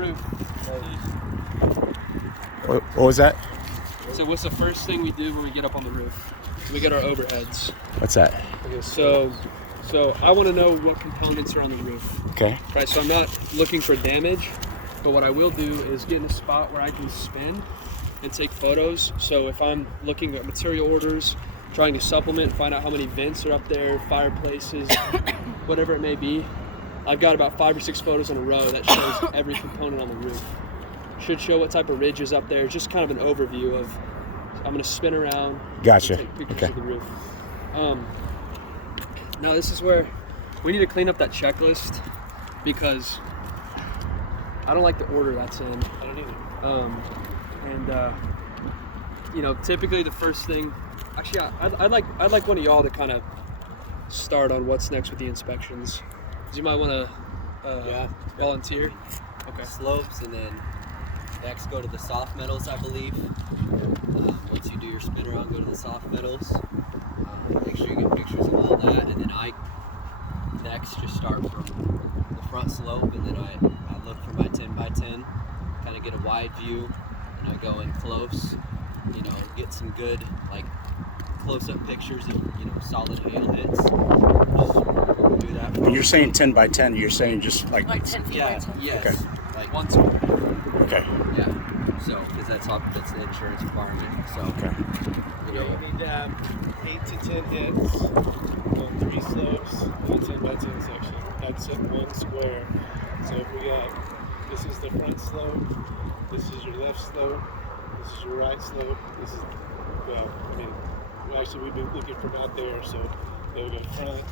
Roof. What was that? So what's the first thing we do when we get up on the roof? We get our overheads. What's that? Okay, so I want to know what components are on the roof. Okay. Right, so I'm not looking for damage, but what I will do is get in a spot where I can spin and take photos. So if I'm looking at material orders, trying to supplement, find out how many vents are up there, fireplaces, whatever it may be, I've got about 5 or 6 photos in a row that shows every component on the roof. Should show what type of ridge is up there, just kind of an overview of, I'm gonna spin around, Gotcha. and take pictures Okay. of the roof. Now this is where we need to clean up that checklist because I don't like the order that's in. I don't either. You know, typically the first thing, actually, I'd like one of y'all to kind of start on what's next with the inspections. You might want to volunteer. Okay. Slopes, and then next go to the soft metals, I believe. Once you do your spin around, go to the soft metals. Make sure you get pictures of all that, and then I next just start from the front slope, and then I look for my 10 by 10, kind of get a wide view, and I go in close, you know, get some good like close-up pictures of, you know, solid hail hits. Just do that. When you're saying 10 by 10, you're saying just like 10 feet Yeah, by 10. yes. Okay. Like One square. okay. Yeah. So, because that's the insurance requirement. So, Okay. you Yeah, know, you need to have 8 to 10 hits on 3 slopes in a 10 by 10 section. That's in 1 square. So if we got, this is the front slope, this is your left slope, this is your right slope, this is, well, I mean, actually we've been looking from out there, so they'll go front,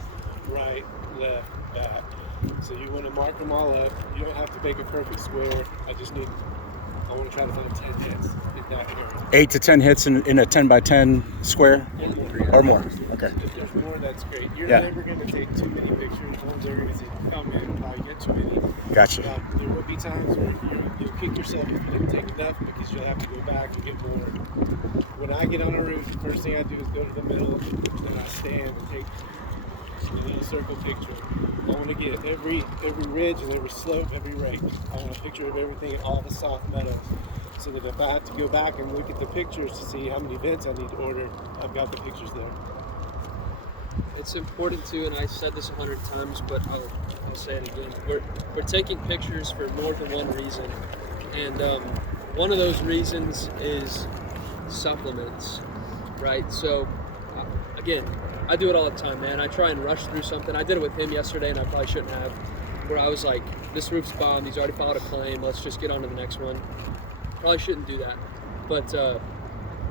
right, left, back. So you want to mark them all up. You don't have to make a perfect square. I want to try to find 10 hits in that area. 8 to 10 hits in a 10 by 10 square or more. Okay. If there's more, that's great. You're Yeah. never going to take too many pictures. Ones are going to say, oh man, I'll probably get too many. Gotcha. There will be times where you'll kick yourself if you didn't take enough because you'll have to go back and get more. When I get on a roof, the first thing I do is go to the middle, and I stand and take a little circle picture. I want to get every ridge and every slope, every rake. I want a picture of everything and all the soft meadows, so that if I have to go back and look at the pictures to see how many vents I need to order, I've got the pictures there. It's important to, and I said this 100 times, but I'll say it again. We're taking pictures for more than one reason, and one of those reasons is supplements, right? So, again, I do it all the time, man. I try and rush through something. I did it with him yesterday, and I probably shouldn't have. Where I was like, "This roof's bombed. He's already filed a claim. Let's just get on to the next one." Probably shouldn't do that, but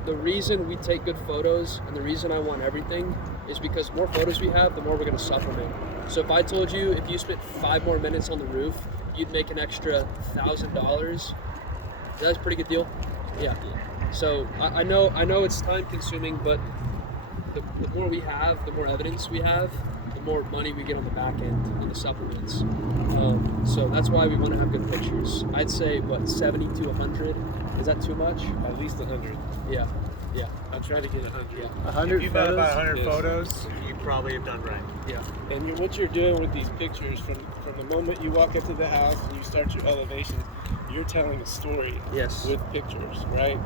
the reason we take good photos and the reason I want everything is because the more photos we have, the more we're going to supplement. So if I told you if you spent 5 more minutes on the roof, you'd make an extra $1,000. That's a pretty good deal. Yeah. So I know it's time consuming, but the more we have, the more evidence we have, the more money we get on the back end in the supplements. So that's why we want to have good pictures. I'd say, 70 to 100? Is that too much? At least 100. Yeah. I'll try to get 100. Yeah. 100 If you've got about 100 Yes. photos, you probably have done right. Yeah. And what you're doing with these pictures, from the moment you walk up to the house and you start your elevation, you're telling a story Yes. with pictures, right?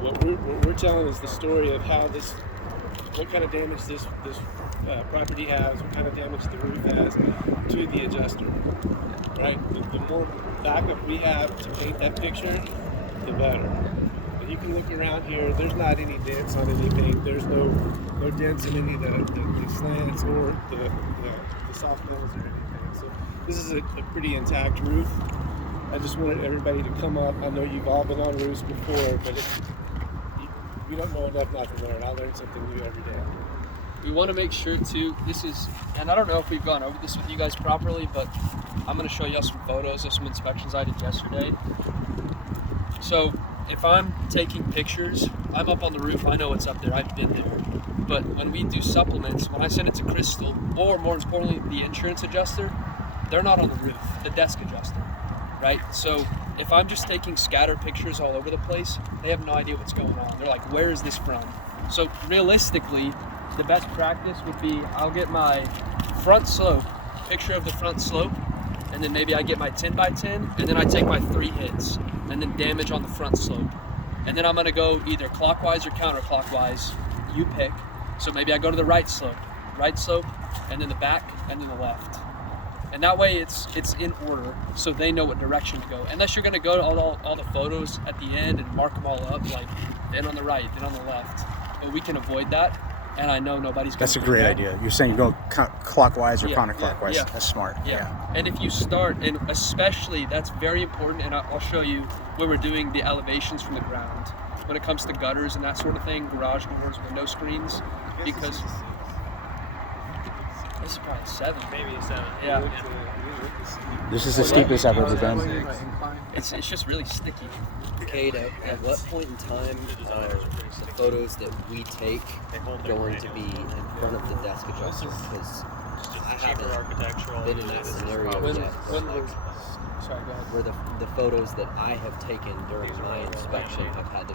What we're telling is the story of how what kind of damage this property has, what kind of damage the roof has to the adjuster, right? The more backup we have to paint that picture, the better. And you can look around here. There's not any dents on anything. There's no dents in any of the slants or the soft metals or anything. So this is a pretty intact roof. I just wanted everybody to come up. I know you've all been on roofs before, but you don't know enough not to learn. I learn something new every day. We want to make sure too, and I don't know if we've gone over this with you guys properly, but I'm going to show you some photos of some inspections I did yesterday. So if I'm taking pictures, I'm up on the roof, I know what's up there, I've been there. But when we do supplements, when I send it to Crystal, or more importantly, the insurance adjuster, they're not on the roof, the desk adjuster, right? So if I'm just taking scatter pictures all over the place, they have no idea what's going on. They're like, where is this from? So realistically, the best practice would be I'll get my front slope, picture of the front slope, and then maybe I get my 10 by 10, and then I take my 3 hits, and then damage on the front slope. And then I'm gonna go either clockwise or counterclockwise, you pick. So maybe I go to the right slope, and then the back, and then the left. And that way it's in order, so they know what direction to go. Unless you're gonna go to all the photos at the end and mark them all up, like then on the right, then on the left. But we can avoid that, and I know nobody's gonna That's a do great that. idea. You're saying you go clockwise or Yeah, counterclockwise. yeah. That's smart. Yeah. And if you start, and especially that's very important, and I'll show you when we're doing the elevations from the ground. When it comes to gutters and that sort of thing, garage doors, window screens, because this is probably 7. Maybe a 7. Yeah. This is the steepest I've ever been. It's just really sticky. Kate, at what point in time are the photos that we take going to be in front of the desk adjuster? Because I Cheaper haven't architectural. been in that scenario When, yet. when Like, sorry, go ahead. where the photos that I have taken during my inspection have had to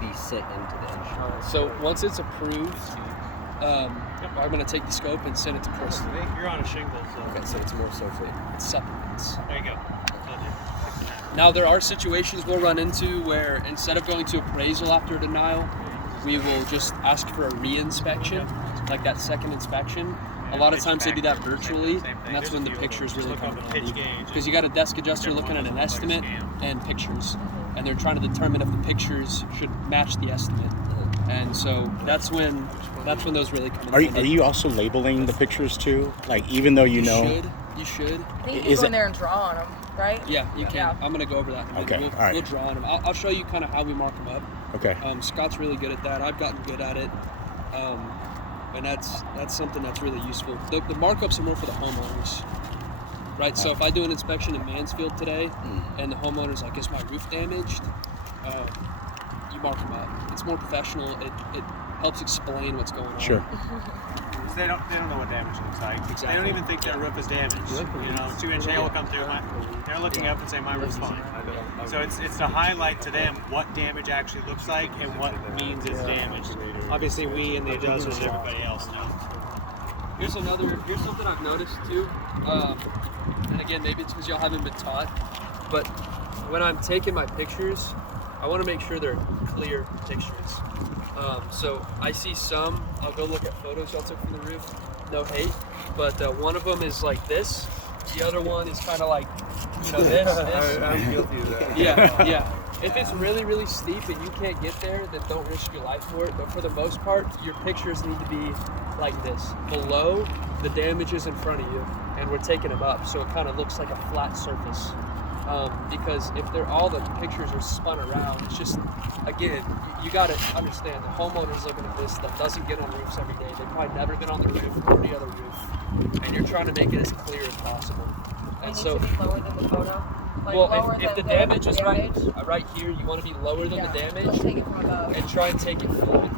be sent into the insurance. So once it's approved, I'm gonna take the scope and send it to Chris. You're on a shingle, so Okay, so it's more so for It's supplements. there you go. Now there are situations we'll run into where instead of going to appraisal after a denial, we will just ask for a re-inspection, like that second inspection. A lot of times they do that virtually, and that's when the pictures really come in handy. Because you got a desk adjuster looking at an estimate and pictures, and they're trying to determine if the pictures should match the estimate. And so that's when those really come in Are handy. you also labeling the pictures too? Like even though you know. You should. I think you Is can go it- in there and draw on them, right? Yeah, you can. Yeah. I'm gonna go over that. Okay, We'll, all right. we'll draw on them. I'll show you kind of how we mark them up. Okay. Scott's really good at that. I've gotten good at it, and that's something that's really useful. The markups are more for the homeowners, right? So if I do an inspection in Mansfield today, and the homeowner's like, "Is my roof damaged?" You mark them up. It's more professional. It helps explain what's going on. Sure. Because they don't know what damage looks like. They Exactly. don't even think their roof is damaged. You know, 2-inch hail will come through. They're looking up and saying my roof's fine. So it's to highlight to them what damage actually looks like and what means it's damaged. Obviously, we and the adjusters and everybody else know. Here's something I've noticed too, and again, maybe it's because y'all haven't been taught, but when I'm taking my pictures, I want to make sure they're clear pictures. So I see some, I'll go look at photos y'all took from the roof, no hate, but one of them is like this, the other one is kind of like, this. I'm guilty of that. Yeah. If it's really, really steep and you can't get there, then don't risk your life for it. But for the most part, your pictures need to be like this. Below, the damage is in front of you, and we're taking them up, so it kind of looks like a flat surface. Because if all the pictures are spun around, it's just, again, you got to understand, the homeowner's looking at this that doesn't get on roofs every day. They've probably never been on the roof or any other roof, and you're trying to make it as clear as possible. They And need so, to be lower than the photo. Like well, lower if the than damage is damage. right here, you want to be lower than Yeah, the let's damage, take it from above. and try and take it forward.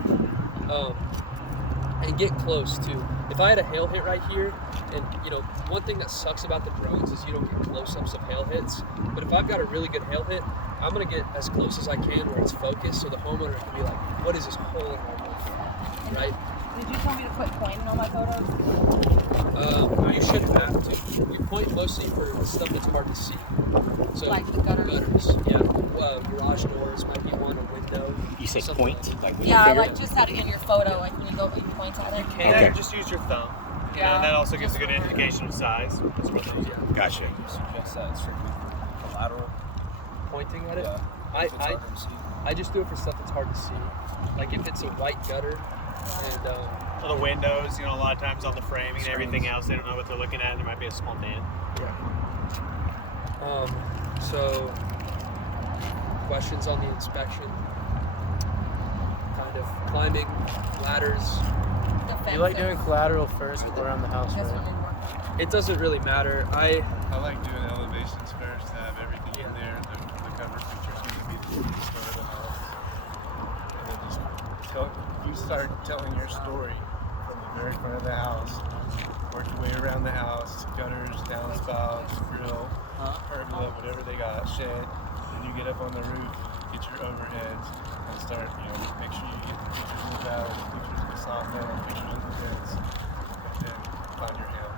And get close too. If I had a hail hit right here, and one thing that sucks about the drones is you don't get close-ups of hail hits. But if I've got a really good hail hit, I'm gonna get as close as I can where it's focused, so the homeowner can be like, "What is this hole in my roof?" Right? Did you tell me to quit pointing on my photos? You shouldn't have to. You point mostly for stuff that's hard to see. So Like the gutters? Yeah. Garage doors might be one, a window. You say something point? like that. Like with Yeah, your like finger? just have it in your photo, like when you go, you point at it. And Okay. just use your thumb. You know, Yeah. and that also gives a good indication of size. That's what those are. Gotcha. Suggest that strictly collateral. Pointing at it. Yeah. I, It's I harder to see. I just do it for stuff that's hard to see. Like if it's a white gutter and Well, the windows, a lot of times on the framing and everything else, they don't know what they're looking at. There might be a small dent. so questions on the inspection, kind of climbing ladders. The You like fences. doing collateral first around the house, That's what right? we're working. It doesn't really matter. I like doing elevations first to have everything in there. The cover pictures need to be the start of the house. And then you start telling your story from the very front of the house, work your way around the house, gutters, downspouts, grill, pergola, whatever they got, shed. Then you get up on the roof, get your overheads, and start, make sure you get the pictures of the valley, pictures of the soft metal, pictures of the vents, and then find your hail.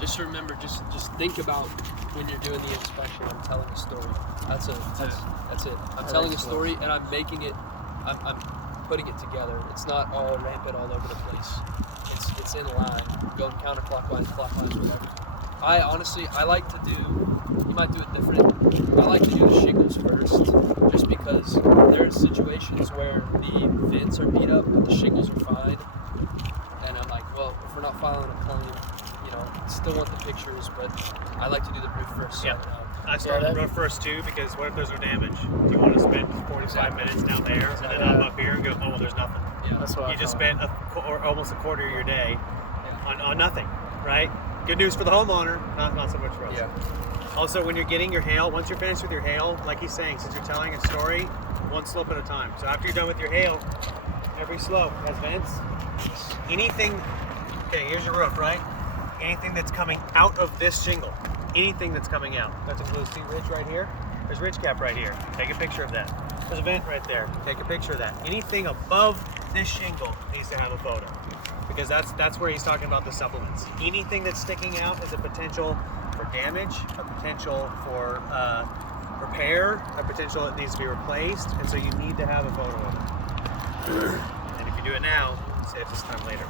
just remember, just think about when you're doing the inspection. I'm telling a story. That's it. I'm telling a story, and I'm making it. I'm putting it together. It's not all rampant all over the place. It's in line, going counterclockwise, clockwise, whatever. I like to do. You might do it different. I like to do the shingles first, just because there's situations where the vents are beat up, but the shingles are fine. And I'm like, well, if we're not filing a claim, still want the pictures, but I like to do the roof first. Yeah. I start the roof first too, because what if there's no damage? You want to spend 45 minutes down there, and then I'm up here and go, oh, well, there's nothing. Yeah. That's what You just spent almost a quarter of your day on nothing, right? Good news for the homeowner, not so much for us. Yeah. Also, when you're getting your hail, once you're finished with your hail, like he's saying, since you're telling a story, one slope at a time. So after you're done with your hail, every slope has vents. Anything, okay, here's your roof, right? Anything that's coming out of this shingle, anything that's coming out. That includes, see ridge right here? There's ridge cap right here. Take a picture of that. There's a vent right there. Take a picture of that. Anything above this shingle needs to have a photo, because that's where he's talking about the supplements. Anything that's sticking out is a potential for damage, a potential for repair, a potential that needs to be replaced, and so you need to have a photo of it. And if you do it now, it saves us time later.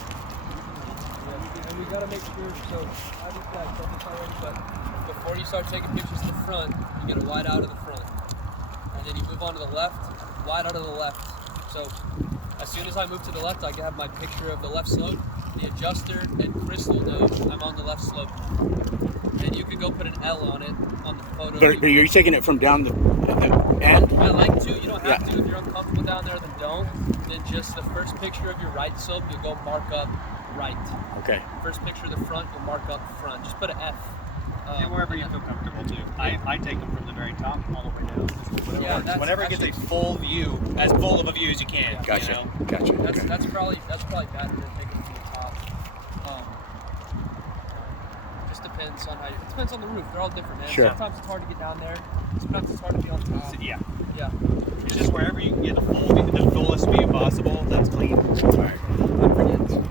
And we gotta make sure, so I think that I said this already, but before you start taking pictures of the front, you get a wide out of the front. And then you move on to the left, wide out of the left. So as soon as I move to the left, I can have my picture of the left slope. The adjuster and Crystal know I'm on the left slope. And you could go put an L on it on the photo. But you're taking it from down the end? I like to. You don't have to. If you're uncomfortable down there, then don't. Then just the first picture of your right slope, you'll go mark up right. Okay. First picture of the front, you'll mark up front. Just put an F. And wherever you feel comfortable too. I take them from the very top all the way down. Whatever, Yeah, whenever it gets a full view, as full of a view as you can. Gotcha. You know? Gotcha. Okay. That's probably better than taking it from the top. Just depends on it depends on the roof. They're all different, man. Sure. Sometimes it's hard to get down there. Sometimes it's hard to be on top. Yeah. Yeah. It's just wherever you can get a full